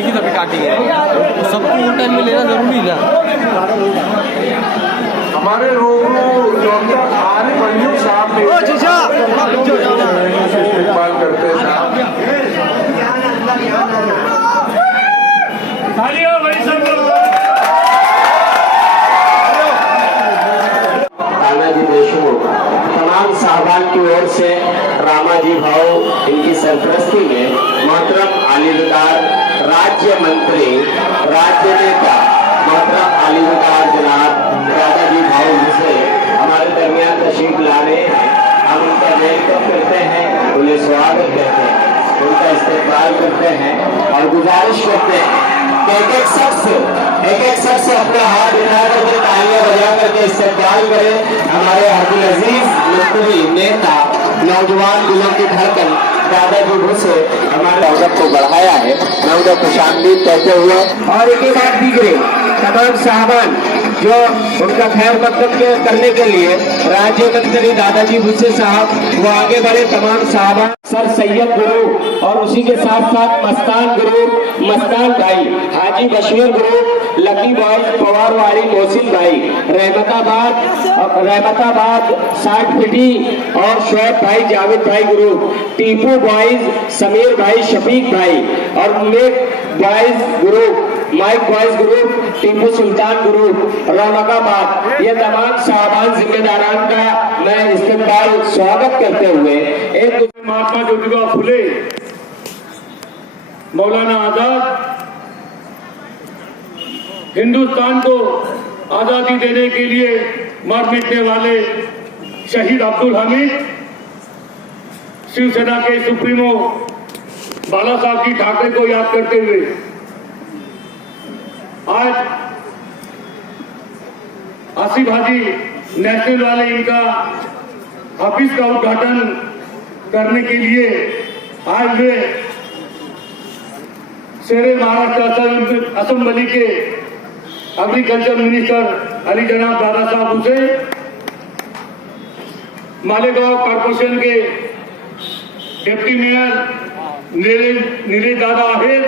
एक ही दफे काटेंगे, सबको वो टाइम में लेना जरूरी ना। हमारे डॉक्टर आरिफ अयूब साहब ने इस्तेमाल करते हैं। रामाजी देशमुख तमाम साहबान की ओर से रामाजी भाव इनकी सरपरस्ती में मोहतरम आलिलदार राज्य मंत्री राज्य नेता मोहतरम आलिलदार जनाब दादाजी भाव से हमारे दरमियान तशरीफ ला रहे हैं। हम उनका वेलकम करते हैं, उन्हें स्वागत करते हैं, उनका इस्तेमाल करते हैं और गुजारिश करते हैं कि एक एक शख्स अपने हाथ उठाकर के तालियां बजा करके इस्तेमाल करें। हमारे अब्दुल अजीज मंत्री नेता नौजवान दिलों की धड़कन दादाजी भूसे हमारे औरत को बढ़ाया है। मैं उन्हें खुशामदीद कहते हुए और एक ही बात दीजिए तमाम साहबान जो उनका खैर मकदम करने के लिए राज्य मंत्री दादाजी भूसे साहब वो आगे बढ़े। तमाम साहबान सर सैयद गुरु और उसी के साथ साथ मस्तान गुरु मस्तान भाई हाजी बशीर गुरु लकी बॉयज पवारवाड़ी मोहसिन भाई रहमताबाद 60 फिटी और शोएब भाई जावेद भाई गुरु टीपू बॉयज समीर भाई शफीक भाई और मेक बॉयज गुरु माइक बॉयज गुरु टीपू सुल्तान गुरु रौनकाबाद। ये तमाम साहबान जिम्मेदारान का मैं इस्तेमाल स्वागत करते हुए एक महात्मा ज्योतिबा फुले, मौलाना आजाद, हिंदुस्तान को आजादी देने के लिए मर मिटने वाले शहीद अब्दुल हमीद, शिवसेना के सुप्रीमो बाला साहब की ठाकरे को याद करते हुए आज आसिफ हाजी नेशनल वाले इनका ऑफिस का उद्घाटन करने के लिए आज वे शेरे महाराष्ट्र असेंबली के एग्रीकल्चर मिनिस्टर अली जनाब दादा साहब भूसे, मालेगांव कॉर्पोरेशन के डिप्टी मेयर नीरज दादा आहेर,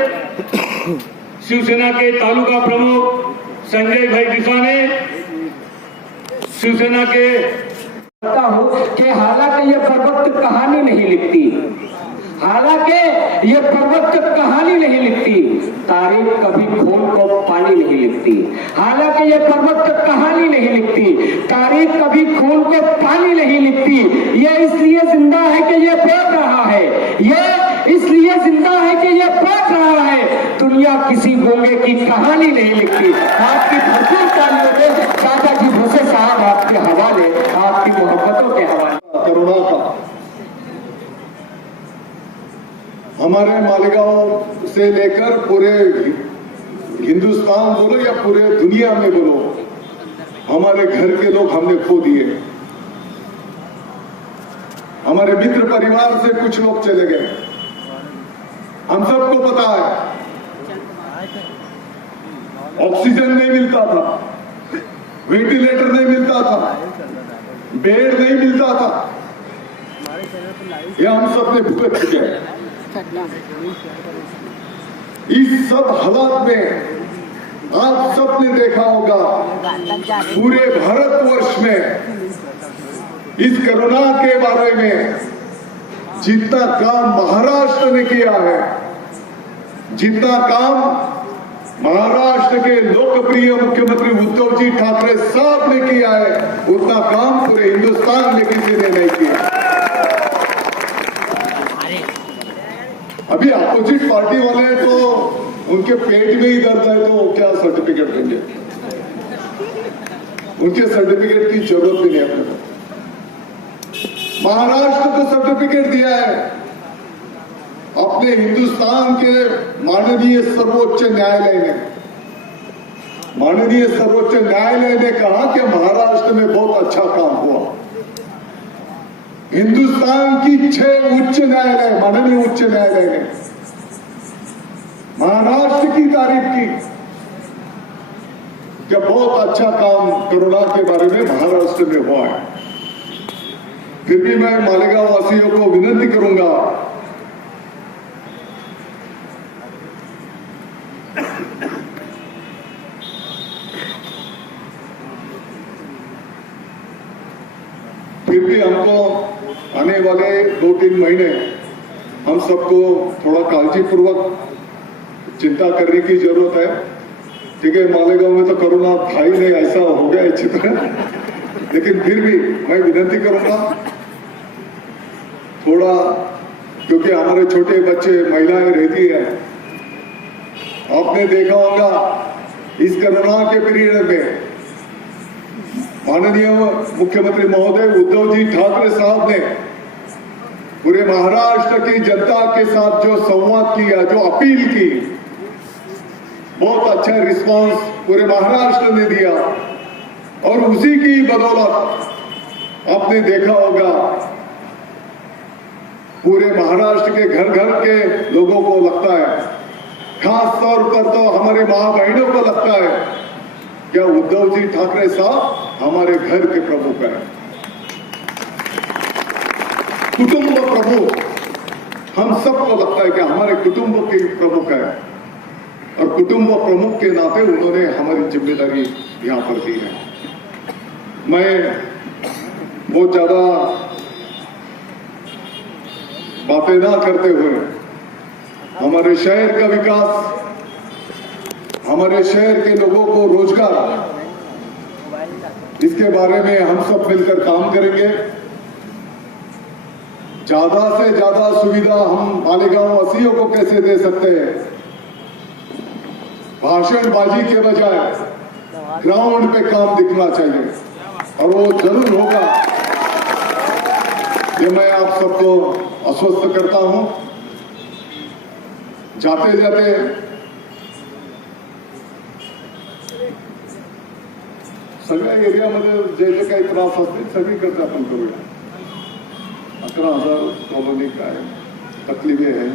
शिवसेना के तालुका प्रमुख संजय भाई दिसाने, शिवसेना के हूँ कि हालांकि ये पर्वत कहानी नहीं लिखती, तारीख कभी खून को पानी नहीं लिखती। हालांकि ये पर्वत कहानी नहीं लिखती, तारीख कभी खून को पानी नहीं लिखती। ये इसलिए जिंदा है कि ये पढ़ रहा है, ये इसलिए जिंदा है कि ये पढ़ रहा है। दुनिया किसी गूंगे की कहानी नहीं लिखती। आपकी भरपूर तालियों से दादाजी भूसे साहब आपके हवाले, आपकी मोहब्बतों के हवाले। कोरोना का हमारे मालेगांव से लेकर पूरे हिंदुस्तान बोलो या पूरे दुनिया में बोलो, हमारे घर के लोग हमने खो दिए। हमारे मित्र परिवार से कुछ लोग चले गए। हम सबको पता है ऑक्सीजन नहीं मिलता था, वेंटिलेटर नहीं मिलता था, बेड नहीं मिलता था। ये हम सब ने भुगत चुके हैं। इस सब हालात में आप सबने देखा होगा पूरे भारतवर्ष में इस कोरोना के बारे में जितना काम महाराष्ट्र ने किया है, जितना काम महाराष्ट्र के लोकप्रिय मुख्यमंत्री उद्धव जी ठाकरे साहब ने किया है, उतना काम पूरे हिंदुस्तान में किसी ने नहीं किया। अभी अपोजिट पार्टी वाले तो उनके पेट में ही दर्द है तो क्या सर्टिफिकेट देंगे? उनके सर्टिफिकेट की जरूरत भी नहीं है अपने को। महाराष्ट्र को सर्टिफिकेट दिया है अपने हिंदुस्तान के माननीय सर्वोच्च न्यायालय ने कहा कि महाराष्ट्र में बहुत अच्छा काम हुआ। हिंदुस्तान की 6 उच्च न्यायालय, माननीय उच्च न्यायालय ने महाराष्ट्र की तारीफ की कि बहुत अच्छा काम कोरोना के बारे में महाराष्ट्र में हुआ है। फिर भी मैं मालेगांव वासियों को विनती करूंगा फिर भी हमको आने वाले 2-3 महीने हम सबको थोड़ा काळजीपूर्वक चिंता करने की जरूरत है। ठीक है, मालेगांव में तो कोरोना था ही नहीं, ऐसा हो गया अच्छी तरह, लेकिन फिर भी मैं विनती करूंगा थोड़ा, क्योंकि हमारे छोटे बच्चे महिलाएं रहती है, आपने देखा होगा इस कोरोना के पीरियड में माननीय मुख्यमंत्री महोदय उद्धव जी ठाकरे साहब ने पूरे महाराष्ट्र की जनता के साथ जो संवाद किया, जो अपील की, बहुत अच्छा रिस्पांस पूरे महाराष्ट्र ने दिया। और उसी की बदौलत आपने देखा होगा पूरे महाराष्ट्र के घर घर के लोगों को लगता है, खास तौर पर तो हमारे माँ बहनों को लगता है क्या उद्धव जी ठाकरे साहब हमारे घर के प्रमुख है, कुटुंब प्रमुख। हम सबको लगता है कि हमारे कुटुंब के प्रमुख है, और कुटुंब प्रमुख के नाते उन्होंने हमारी जिम्मेदारी यहां पर दी है। मैं बहुत ज्यादा बातें ना करते हुए हमारे शहर का विकास, हमारे शहर के लोगों को रोजगार, इसके बारे में हम सब मिलकर काम करेंगे। ज्यादा से ज्यादा सुविधा हम मालेगांव वासियों को कैसे दे सकते हैं, भाषणबाजी के बजाय ग्राउंड पे काम दिखना चाहिए, और वो जरूर होगा, ये मैं आप सबको आश्वस्त करता हूं। जाते जाते सगळ्या एरियामध्ये जे जे काही त्रास असतील सगळीकडे आपण करूया। 11,000 कॉलोनी काय तकलीफें हैं,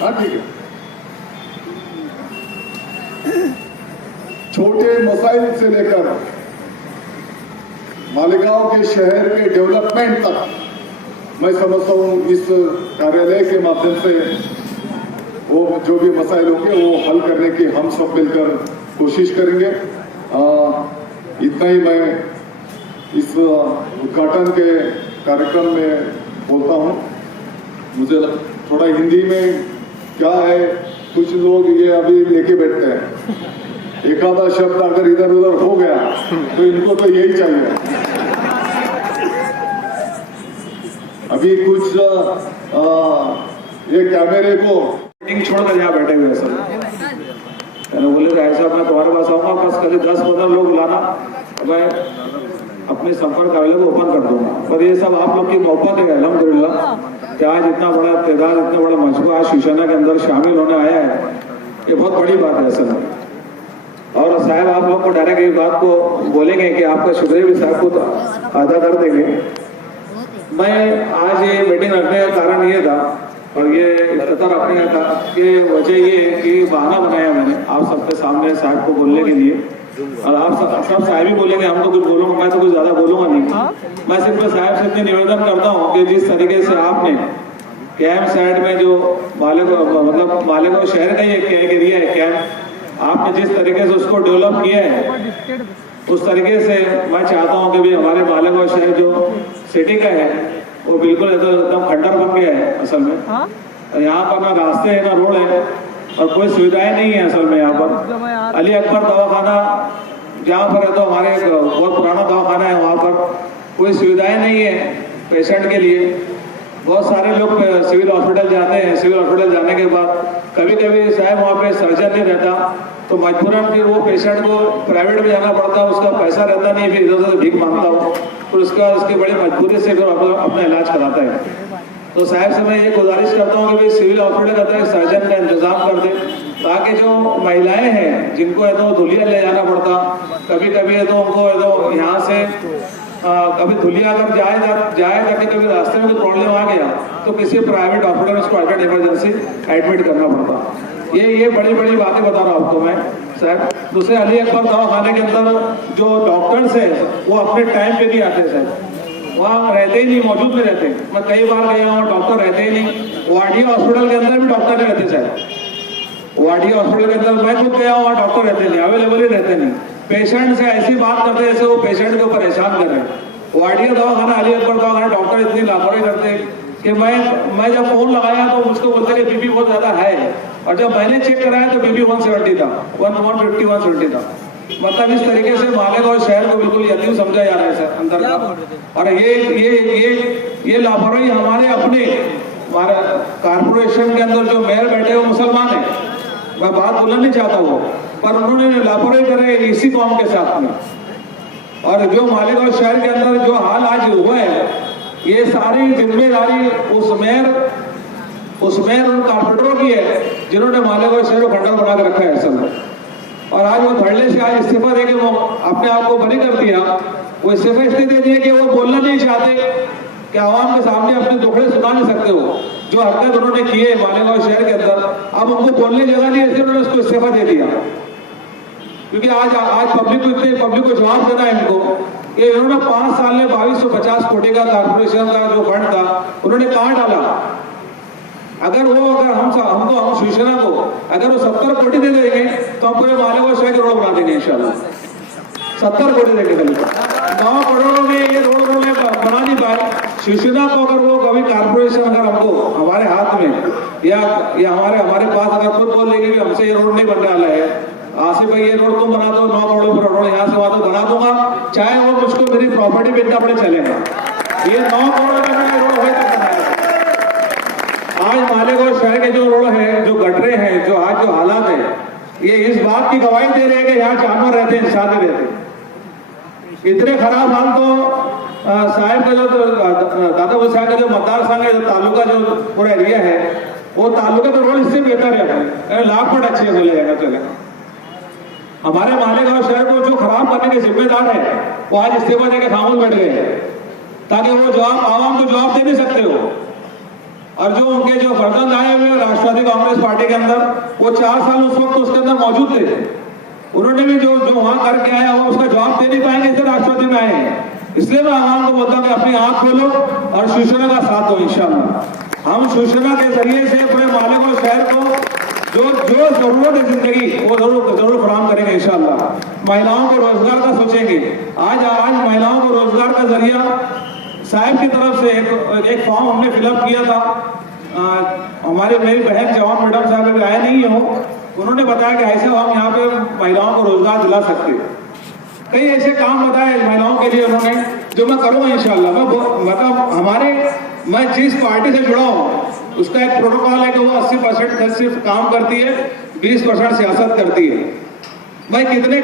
हाँ ठीक है। छोटे मसाइल से लेकर मालेगांव के शहर के डेवलपमेंट तक मैं समझता हूं इस कार्यालय के माध्यम से वो जो भी मसाइल होंगे वो हल करने की हम सब मिलकर कोशिश करेंगे। इतना ही मैं इस उद्घाटन के कार्यक्रम में बोलता हूं। मुझे थोड़ा हिंदी में क्या है, कुछ लोग ये अभी लेके बैठते हैं, एक आधा शब्द अगर इधर उधर हो गया तो इनको तो यही चाहिए। अभी कुछ ये कैमरे को मीटिंग छोड़कर यहाँ बैठे हुए सब, मैंने बोले ऐसा मैं तुम्हारे पास आऊंगा, बस कभी 10-15 लोग बुलाना, मैं अपने संपर्क कार्यालय को ओपन कर दूंगा। पर ये सब आप लोग की मोहब्बत है अल्हम्दुलिल्लाह कि आज इतना बड़ा तादाद, इतना बड़ा मजबूत आज शिवसेना के अंदर शामिल होने आया है, ये बहुत बड़ी बात है असल में। और साहब आप लोग को डायरेक्ट इस बात को बोलेंगे कि आपका शुक्रिया भी साहब को अदा कर देंगे। मैं आज ये मीटिंग रखने का कारण ये था और ये इफ्तितार रखने का कि वजह ये है कि बहाना बनाया मैंने आप सबके सामने साहब को बोलने के लिए, और आप सब साहब ही बोलेंगे, हम तो कुछ बोलूंगा, मैं तो कुछ ज्यादा बोलूंगा नहीं। मैं सिर्फ साहब से इतने निवेदन करता हूँ कि जिस तरीके से आपने कैंप साइड में जो मालेगांव शहर का ही एक एरिया है कैंप, आपने जिस तरीके से उसको डेवलप किया है उस तरीके से मैं चाहता हूँ कि भी हमारे मालेगांव शहर जो सिटी का है वो बिल्कुल एकदम खंडर बन गया है असल में। यहाँ पर ना रास्ते है ना रोड है और कोई सुविधाएं नहीं है असल में। यहाँ पर अली अकबर दवाखाना जहाँ पर है तो हमारे बहुत पुराना दवाखाना है, वहाँ पर कोई सुविधाएं नहीं है पेशेंट के लिए। बहुत सारे लोग सिविल हॉस्पिटल जाते हैं, सिविल हॉस्पिटल जाने के बाद कभी कभी साहब वहाँ पे सर्जन नहीं रहता तो मजबूरन फिर वो पेशेंट को प्राइवेट में जाना पड़ता है, उसका पैसा रहता नहीं, फिर इधर उधर भीख मांगता हो, फिर उसकी बड़ी मजबूरी से फिर अपना इलाज कराता है। तो साहब से मैं ये गुजारिश करता हूँ कि भाई सिविल हॉस्पिटल रहता है सर्जन का इंतजाम कर दे, ताकि जो महिलाएं हैं जिनको है तो धुलिया ले जाना पड़ता, कभी कभी है तो उनको है तो यहाँ से कभी धुलिया अगर जाए ताकि कभी रास्ते में कोई प्रॉब्लम आ गया तो किसी प्राइवेट हॉस्पिटल में उसको अर्जेंट इमरजेंसी एडमिट करना पड़ता। ये बड़ी बड़ी बातें बता रहा हूँ आपको मैं साहब। दूसरे अली अकबर दवाखाने के अंदर जो डॉक्टर्स हैं वो अपने टाइम पे नहीं आते साहब, वहाँ रहते ही नहीं, मौजूद नहीं रहते। मैं कई बार गया हूँ, डॉक्टर रहते ही नहीं। वाडिया हॉस्पिटल के अंदर भी डॉक्टर नहीं रहते साहब, वाडिया हॉस्पिटल के अंदर मैं खुद गया हूँ, वहाँ डॉक्टर रहते नहीं, अवेलेबल ही रहते नहीं। पेशेंट से ऐसी बात करते जैसे वो पेशेंट को परेशान कर रहे हैं। वाडिया दवाखाना, अली अकबर दवाखाना, डॉक्टर इतनी लापरवाही करते हैं कि मैं जब फोन लगाया तो मुझको बोलते कि बीपी बहुत ज्यादा है, और जब मैंने चेक कराया तो बीपी 170 था, 150 170 था। मतलब इस तरीके से मालिक और शहर को बिल्कुल यतीम समझा जा रहा है सर अंदर का। और ये लापरवाही हमारे कारपोरेशन के अंदर जो मेयर बैठे वो मुसलमान है, मैं बात बोलना नहीं चाहता वो, पर उन्होंने लापरवाही करे इसी कौम के साथ में। और जो मालिक और शहर के अंदर जो हाल आज हुआ है, ये सारी जिम्मेदारी उस मेयर उन कारपोरेटरों की है जिन्होंने मालिक और शहर को खंडर बना कर रखा है असल में। और आज वो धड़ल्ले से आज इस्तीफा देके वो अपने आप को बरी कर दिया। वो इस्तीफा इसलिए दे दिया कि वो बोलना नहीं चाहते कि आवाम के सामने अपने दुखड़े सुना नहीं सकते हो। जो हरकत उन्होंने किए मालेगांव शहर के अंदर, अब उनको बोलने जगह नहीं, इसलिए उन्होंने उसको इस्तीफा दे दिया। क्योंकि आज पब्लिक को जवाब देना है इनको कि इन्होंने 5 साल में 2250 कोटी का कारपोरेशन का जो फंड था उन्होंने कहाँ डाला। अगर हम शिवसेना को अगर वो 70 कोटी दे देंगे तो हम पूरे मालेगांव शहर के रोड बना देंगे इंशाल्लाह। 70 कोटी देंगे कल 9 करोड़ में ये रोड बना नहीं पाए। शिवसेना को अगर वो कभी कारपोरेशन अगर हमको हमारे हाथ में या हमारे पास अगर खुद बोल देंगे कि हमसे ये रोड नहीं बनने वाला है, आसिफ भाई ये रोड तुम बना दो, 9 करोड़ पर रोड यहाँ से वहां तो बना दूंगा, चाहे वो मुझको मेरी प्रॉपर्टी बेचना पड़े चलेगा। ये 9 करोड़ का रोड हो तक बनाएगा। आज मालेगांव शहर के जो रोड है, जो गटरे हैं, जो आज जो हालात है, ये इस बात की गवाही दे रहे हैं कि यहाँ जानवर रहते हैं, इंसान नहीं रहते। इतने खराब हाल तो साहब का जो दादापुर साहब का जो मतदार संघ है, जो तालुका जो पूरा एरिया है, वो तालुका तो रोड इससे बेहतर है, लाख फुट अच्छे बोले जाएगा चलेगा। हमारे मालेगांव शहर को जो खराब करने के जिम्मेदार है वो आज इस्तीफा देकर खामोश बैठ गए हैं, ताकि वो जवाब आवाम को जवाब दे नहीं सकते हो। और जो उनके जो फर्जंद आए हुए राष्ट्रवादी कांग्रेस पार्टी के अंदर, वो 4 साल उस वक्त उसके अंदर मौजूद थे, उन्होंने भी जो वहां करके आया वो उसका जवाब दे नहीं पाएंगे, इसलिए राष्ट्रवादी में आए हैं। इसलिए मैं आवाम को बोलता हूँ कि अपनी आंख खोलो और शिवसेना का साथ दो। इंशाल्लाह हम शिवसेना के जरिए से पूरे मालेगांव शहर को जो जरूरत है जिंदगी वो जरूर फराहम करेंगे इंशाल्लाह। महिलाओं को रोजगार का सोचेंगे। आज महिलाओं को रोजगार का जरिया साहब की तरफ से एक फॉर्म हमने फिलअप किया था। मेरी बहन जवान मैडम साहब अभी आए नहीं हो, उन्होंने बताया कि ऐसे हम यहाँ पे महिलाओं को रोजगार दिला सकते हैं। कई ऐसे काम बताए महिलाओं के लिए उन्होंने, जो मैं करूँगा इंशाल्लाह। मैं जिस पार्टी से जुड़ा हूँ उसका एक प्रोटोकॉल है कि वो 80% सिर्फ काम करती है, 20% सियासत करती है। मैं कितने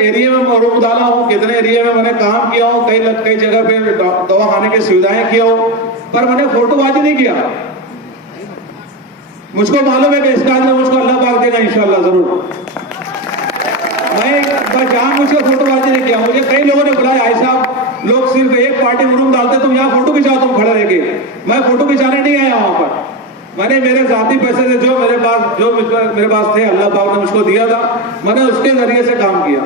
एरिया में रूम डाला हूँ, कितने एरिया में मैंने काम किया हूँ, कई जगह पे दवा खाने की सुविधाएं किया हूँ, पर मैंने फोटोबाजी नहीं किया। मुझको मालूम है कि इसका अंदर मुझको अल्लाह पाक देगा इंशाल्लाह जरूर। मैं जहाँ मुझको फोटोबाजी नहीं किया। मुझे कई लोगों ने बुलाया, ऐसा लोग सिर्फ एक पार्टी में रूम डालते, तुम यहाँ फोटो खिंचाओ, तुम खड़े रह के। मैं फोटो खिंचाने नहीं आया वहां पर। मैंने मेरे जाती पैसे से जो मेरे पास थे, अल्लाह पाक ने मुझको दिया था, मैंने उसके जरिए से काम किया।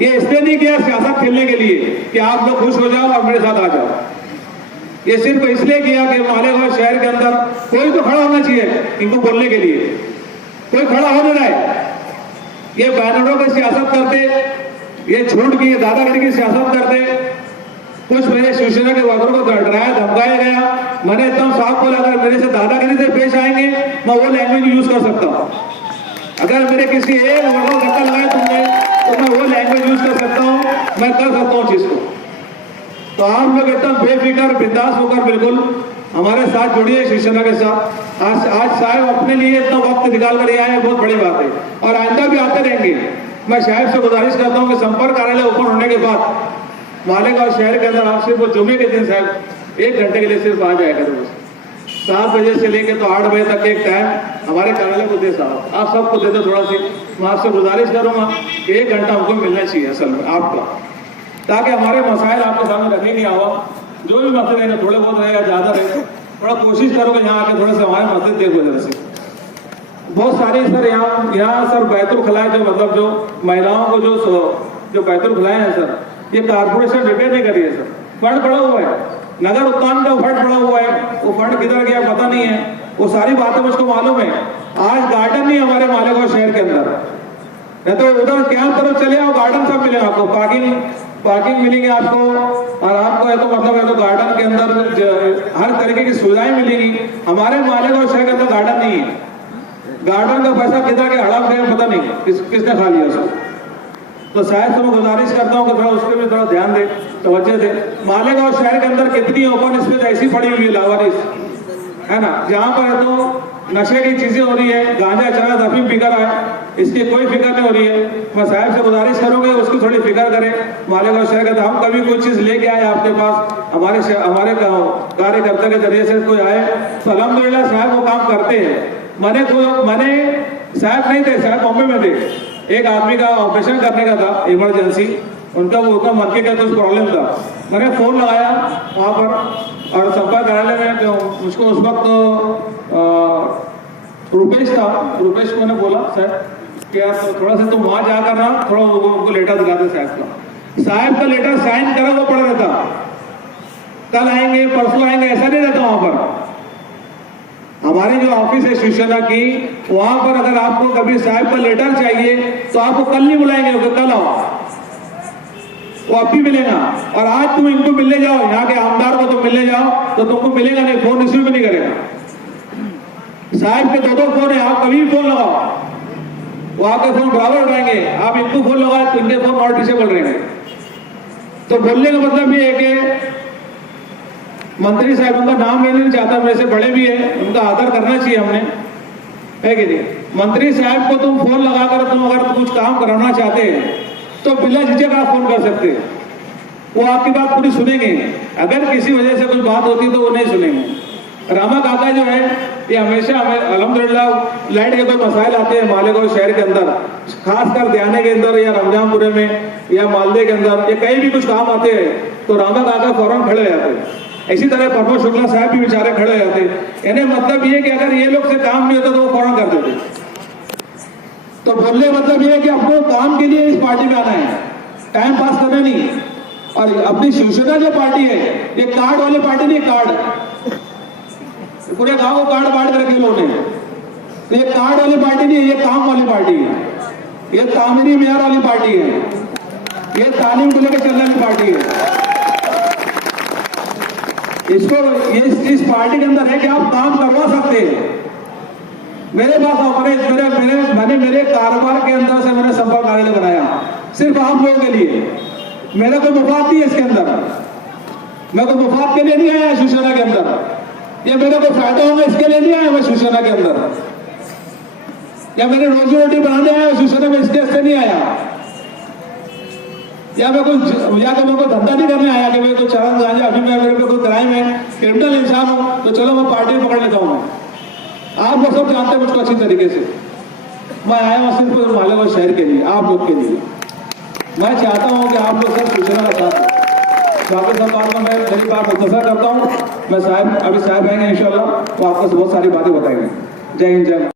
ये इसलिए नहीं किया सियासत खेलने के लिए कि आप लोग खुश हो जाओ और मेरे साथ आ जाओ। ये सिर्फ इसलिए किया कि मालेगांव शहर के अंदर कोई तो खड़ा होना चाहिए इनको बोलने के लिए, कोई खड़ा हो नहीं रहा है। ये बैनरों की सियासत करते, ये झूठ की दादागिरी की सियासत करते। कुछ मेरे शिवसेना के वर्करों को डराया धमकाया गया। मैंने एकदम साफ बोला, अगर मेरे से दादागिरी से पेश आएंगे मैं वो लैंग्वेज यूज कर सकता हूँ। अगर मेरे किसी एक वर्कर को धक्का लगाया तुमने तो मैं वो लैंग्वेज यूज कर सकता हूँ, मैं कर सकता हूँ चीज को। तो आप लोग एकदम बेफिक्र बिंदास होकर बिल्कुल हमारे साथ जुड़िए शिवसेना के साथ। आज साहब अपने लिए इतना वक्त निकाल कर आए, बहुत बड़ी बात है, और आइंदा भी आते रहेंगे। मैं साहब से गुजारिश करता हूँ कि संपर्क कार्यालय ओपन होने के बाद मालेगांव शहर के अंदर आप सिर्फ वो जुमे के दिन साहब 1 घंटे के लिए सिर्फ आ जाएगा। 7 बजे से लेके तो 8 बजे तक एक टाइम हमारे कार्यालय को दे साहब, आप सबको दे दो थोड़ा सी। मैं आपसे गुजारिश करूंगा कि 1 घंटा हमको मिलना चाहिए असल में आपका, ताकि हमारे मसाइल आपके सामने रखेंगे। आवाम जो भी मसले हैं थोड़े बहुत रहेगा, ज्यादा रहे, थोड़ा कोशिश करोगे यहाँ आके थोड़े से हमारे मस्जिद देखो जरा से। बहुत सारी सर यहाँ सर बैतुल खलाए, जो मतलब जो महिलाओं को जो बैतुल खलाए हैं सर, ये कारपोरेशन रिपेयर नहीं करी है सर। फंड पड़ा हुआ है, नगर उत्थान का फंड पड़ा हुआ है, वो फंड किधर गया पता नहीं है। वो सारी बातें मुझको मालूम है। आज गार्डन नहीं हमारे मालेगांव शहर के अंदर, या तो उधर कैंप तरफ चले आओ, गार्डन सब मिलेगा आपको, पार्किंग मिलेंगे आपको, और आपको है तो मतलब है तो गार्डन के अंदर हर तरीके की सुविधाएं मिलेंगी। हमारे मालेगांव शहर के अंदर गार्डन नहीं है, गार्डन का पैसा कितना के हड़प गया पता नहीं किसने खा लिया उसको। तो शायद तो मैं गुजारिश करता हूँ कि थोड़ा उस पर भी थोड़ा ध्यान दे, तवज्जो दे। मालेगांव शहर के अंदर कितनी ओपन स्पेस ऐसी पड़ी हुई है लावारिस, है ना, जहाँ पर है तो नशे की चीजें हो रही है, गांजा चना अफीम फिक्र है, इसकी कोई फिक्र नहीं हो रही है। मैं साहब से गुजारिश करूंगा उसकी थोड़ी फिक्र करें मालेगांव शहर का। हम कभी कोई चीज लेके आए आपके पास, हमारे कार्यकर्ता के जरिए से कोई आए तो अल्हम्दुलिल्लाह साहब वो काम करते हैं। मैंने साहब नहीं थे, साहब बॉम्बे में थे, एक आदमी का ऑपरेशन करने का था इमरजेंसी, उनका वो उतना मनके का कुछ प्रॉब्लम था। मैंने फोन लगाया वहाँ पर और संपर्क कार्यालय में, तो मुझको उस वक्त रुपेश था, रुपेश को मैंने बोला सर कि यार तो थोड़ा सा तुम वहाँ जाकर ना थोड़ा उनको लेटर दिला दे साहब का लेटर साइन करा वो पड़ा रहता, कल आएंगे परसों आएंगे ऐसा नहीं रहता। वहाँ पर हमारी जो ऑफिस है शिवसेना की, वहां पर अगर आपको कभी साहब का लेटर चाहिए तो आपको कल नहीं बुलाएंगे, कल आओ, वो अब भी मिलेगा। और आज तुम इनको मिलने जाओ, यहाँ के आमदार को तुम मिलने जाओ तो तुमको मिलेगा नहीं, फोन रिसीव भी नहीं करेगा। साहब के दो फोन है, आप कभी भी फोन लगाओ, वो आपके फोन बराबर उठाएंगे, आप इनको फोन लगाओ तो इनके फोन और डिसेबल रहेंगे। तो बोलने का मतलब ये है कि मंत्री साहब उनका नाम लेना नहीं चाहता, मेरे से बड़े भी है, उनका आदर करना चाहिए हमने, है कि नहीं। मंत्री साहब को तुम फोन लगाकर तुम अगर कुछ काम कराना चाहते हैं तो बिना झिझक आप फोन कर सकते हैं, वो आपकी बात पूरी सुनेंगे। अगर किसी वजह से कुछ बात होती तो वो नहीं सुनेंगे। रामा काका जो है ये हमेशा हमें अल्हम्दुलिल्लाह लाइट के कोई मसाइल आते हैं मालेगांव शहर के अंदर, खासकर दियाने के अंदर या रमजानपुरे में या मालदे के अंदर या कहीं भी कुछ काम आते हैं तो रामा काका फौरन खड़े रहते हैं। इसी तरह प्रमोद शुक्ला साहब भी बेचारे खड़े रहते, यानी मतलब ये कि अगर ये लोग से काम नहीं होता तो वो फौरन कर देते। तो बोलने मतलब ये है कि आपको काम के लिए इस पार्टी में आना है, टाइम पास करना नहीं। और अपनी शिवसेना जो पार्टी है ये कार्ड वाली पार्टी नहीं, कार्ड पूरे गांव को कार्ड बांट कर रखे लोगों ने, तो ये कार्ड वाली पार्टी नहीं है, ये काम वाली पार्टी है, ये तामीरी मेयर वाली पार्टी है, ये तालीम को लेकर चलने वाली पार्टी है। इसको इस पार्टी के अंदर है कि आप काम करवा सकते हैं। मेरे पास मैंने मेरे कारोबार के अंदर से मैंने संपर्क कार्यालय बनाया सिर्फ आप लोगों के लिए, मेरा कोई मुफाद नहीं है इसके अंदर, मैं कोई मुफाद के लिए नहीं आया शिवसेना के अंदर, या मेरा कोई फायदा होगा इसके लिए नहीं आया मैं शिवसेना के अंदर, या मेरे रोजी रोटी बनाने आया शिवसेना में इसके से नहीं आया, या मैं कोई धंधा नहीं करने आया कि मैं कोई चरण गांजा अभी मैं मेरे पे कोई क्राइम है, क्रिमिनल इंसान हूं तो चलो मैं पार्टी पकड़ लेता हूं। आप लोग सब जानते हैं मुझको अच्छी तरीके से, मैं आया हूं सिर्फ मालेगांव शहर के लिए, आप लोग के लिए। मैं चाहता हूं कि आप लोग सब शिवसेना का साथ दें। बाकी सब बात में मैं मेरी बात मुख्तसर करता हूं, मैं साहब अभी साहब आएंगे इंशाल्लाह तो आपको बहुत सारी बातें बताएंगे। जय हिंद जय